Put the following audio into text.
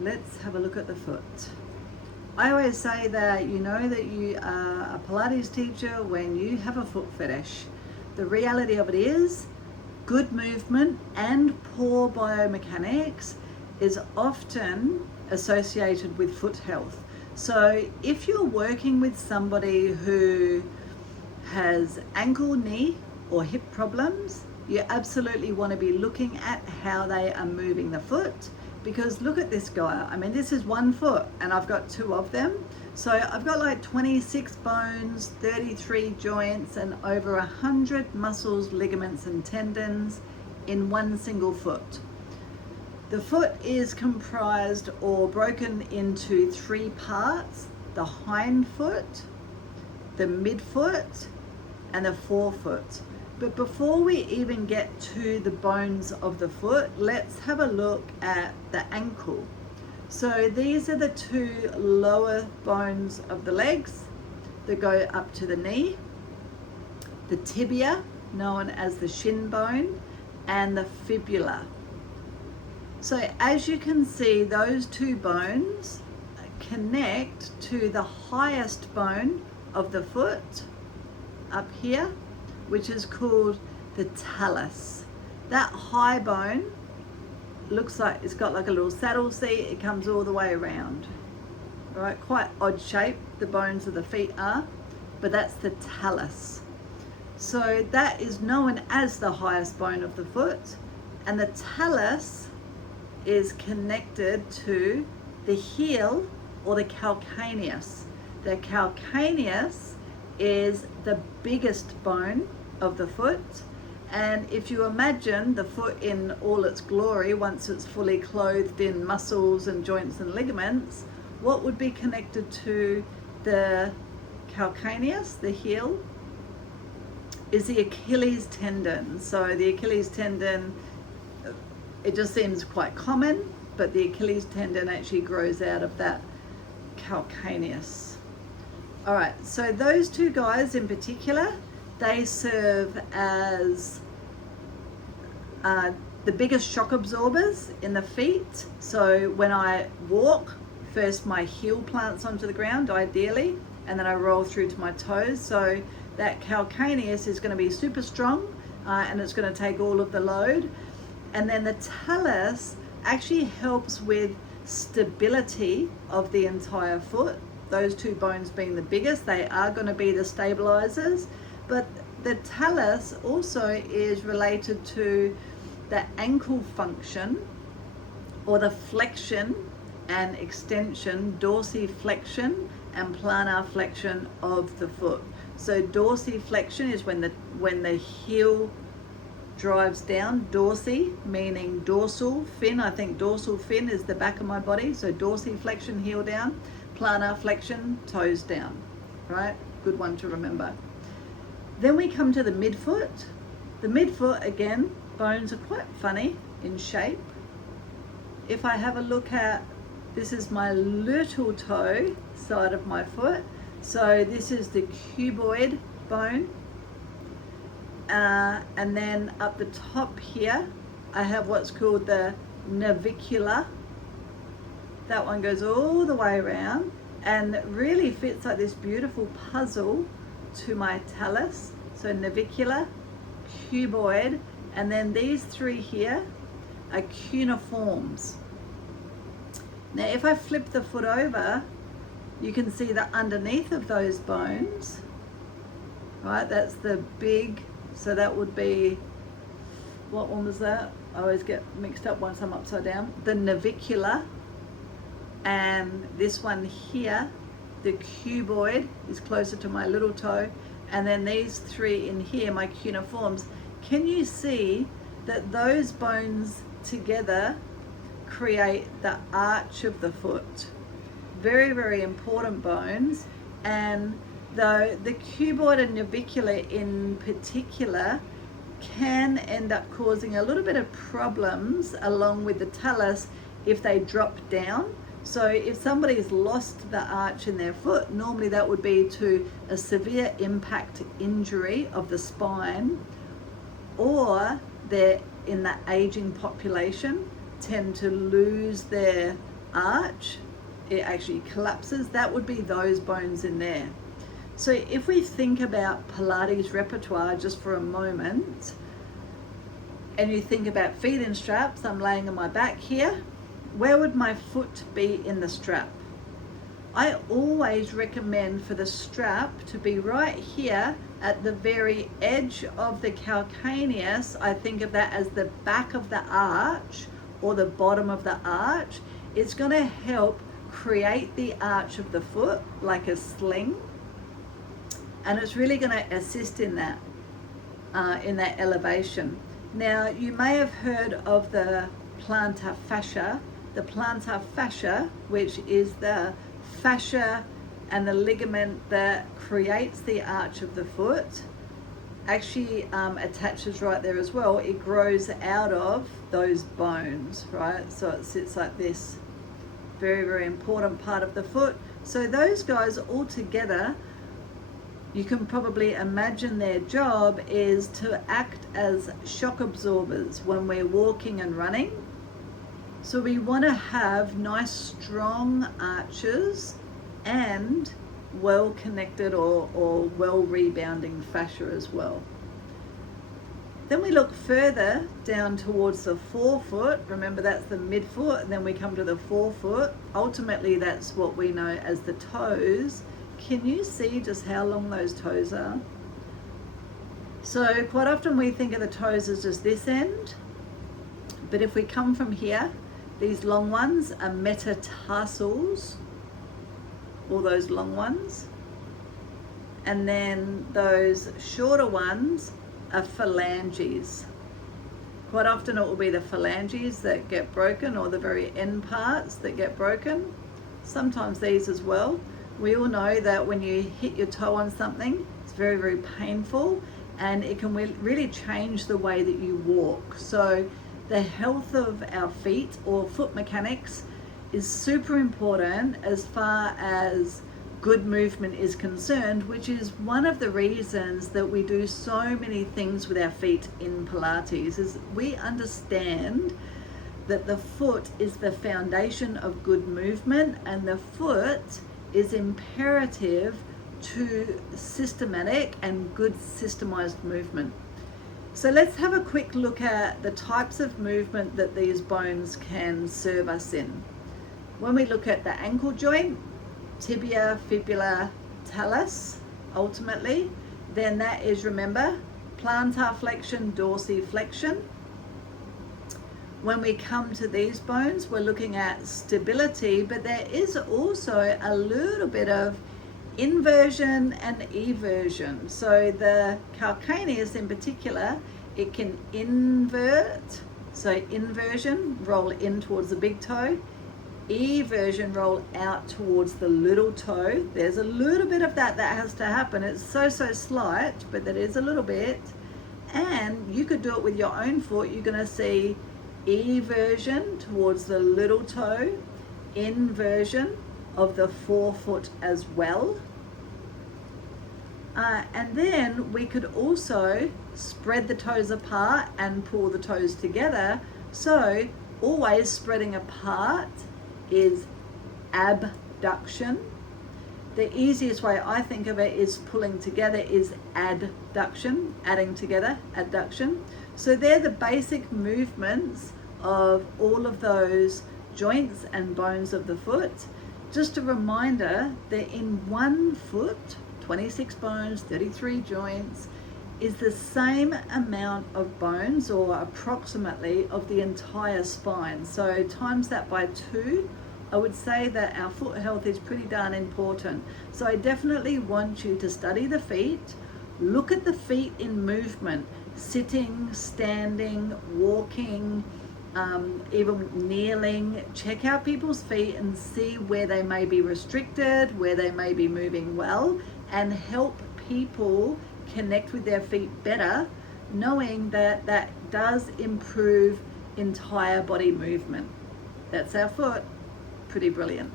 let's have a look at the foot. I always say that you know that you are a Pilates teacher when you have a foot fetish. The reality of it is good movement and poor biomechanics is often associated with foot health. So if you're working with somebody who has ankle, knee or hip problems, you absolutely want to be looking at how they are moving the foot, because look at this guy. I mean, this is one foot and I've got two of them. So I've got like 26 bones, 33 joints and over 100 muscles, ligaments and tendons in one single foot. The foot is comprised or broken into three parts: the hind foot, the midfoot and the forefoot. But before we even get to the bones of the foot, let's have a look at the ankle. So these are the two lower bones of the legs that go up to the knee: the tibia, known as the shin bone, and the fibula. So as you can see, those two bones connect to the highest bone of the foot up here, which is called the talus. That high bone looks like it's got like a little saddle seat. It comes all the way around. All right, quite odd shape the bones of the feet are, but that's the talus. So that is known as the highest bone of the foot, and the talus is connected to the heel or the calcaneus. The calcaneus is the biggest bone of the foot, and if you imagine the foot in all its glory, once it's fully clothed in muscles and joints and ligaments, what would be connected to the calcaneus, the heel, is the Achilles tendon. So the Achilles tendon, it just seems quite common, but the Achilles tendon actually grows out of that calcaneus. All right, so those two guys in particular, they serve as the biggest shock absorbers in the feet. So when I walk, first my heel plants onto the ground ideally, and then I roll through to my toes. So that calcaneus is going to be super strong and it's going to take all of the load. And then the talus actually helps with stability of the entire foot. Those two bones being the biggest, they are going to be the stabilizers. But the talus also is related to the ankle function, or the flexion and extension, dorsiflexion and plantar flexion of the foot. So dorsiflexion is when the heel drives down. Dorsi meaning dorsal fin. I think dorsal fin is the back of my body. So dorsiflexion, heel down. Plantar flexion, toes down. Right? Good one to remember. Then we come to the midfoot. The midfoot, again, bones are quite funny in shape. If I have a look at, this is my little toe side of my foot. So this is the cuboid bone. And then up the top here, I have what's called the navicular. That one goes all the way around and really fits like this beautiful puzzle to my talus. So navicular, cuboid, and then these three here are cuneiforms. Now if I flip the foot over, you can see that underneath of those bones, right, that's the big, so that would be, what one was that? I always get mixed up once I'm upside down. The navicular, and this one here, the cuboid, is closer to my little toe, and then these three in here, my cuneiforms. Can you see that those bones together create the arch of the foot? Very, very important bones. And the cuboid and navicular in particular can end up causing a little bit of problems along with the talus if they drop down. So if somebody's lost the arch in their foot, normally that would be to a severe impact injury of the spine, or they're in the aging population tend to lose their arch, it actually collapses. That would be those bones in there. So if we think about Pilates repertoire just for a moment, and you think about feet in straps, I'm laying on my back here, where would my foot be in the strap? I always recommend for the strap to be right here at the very edge of the calcaneus. I think of that as the back of the arch or the bottom of the arch. It's going to help create the arch of the foot like a sling, and it's really going to assist in that elevation. Now, you may have heard of the plantar fascia. The plantar fascia, which is the fascia and the ligament that creates the arch of the foot, actually attaches right there as well. It grows out of those bones, right? So it sits like this. Very, very important part of the foot. So those guys all together, you can probably imagine their job is to act as shock absorbers when we're walking and running. So we want to have nice strong arches and well connected or well rebounding fascia as well. Then we look further down towards the forefoot. Remember, that's the midfoot, and then we come to the forefoot. Ultimately, that's what we know as the toes. Can you see just how long those toes are? So quite often we think of the toes as just this end, but if we come from here, these long ones are metatarsals, all those long ones, and then those shorter ones are phalanges. Quite often it will be the phalanges that get broken, or the very end parts that get broken. Sometimes these as well. We all know that when you hit your toe on something, it's very, very painful, and it can really change the way that you walk. So the health of our feet, or foot mechanics, is super important as far as good movement is concerned, which is one of the reasons that we do so many things with our feet in Pilates. Is we understand that the foot is the foundation of good movement, and the foot is imperative to systematic and good systemized movement. So let's have a quick look at the types of movement that these bones can serve us in. When we look at the ankle joint, tibia, fibula, talus, ultimately, then that is, remember, plantar flexion, dorsiflexion. When we come to these bones, we're looking at stability, but there is also a little bit of inversion and eversion. So the calcaneus in particular, it can invert. So inversion, roll in towards the big toe. Eversion, roll out towards the little toe. There's a little bit of that has to happen. It's so slight, but that is a little bit. And you could do it with your own foot. You're going to see eversion towards the little toe, inversion of the forefoot as well. And then we could also spread the toes apart and pull the toes together. So always spreading apart is abduction. The easiest way I think of it is pulling together is adduction, adding together, adduction. So they're the basic movements of all of those joints and bones of the foot. Just a reminder that in one foot, 26 bones, 33 joints, is the same amount of bones, or approximately, of the entire spine. So times that by 2, I would say that our foot health is pretty darn important. So I definitely want you to study the feet, look at the feet in movement, sitting, standing, walking, even kneeling. Check out people's feet and see where they may be restricted, where they may be moving well, and help people connect with their feet better, knowing that that does improve entire body movement. That's our foot. Pretty brilliant.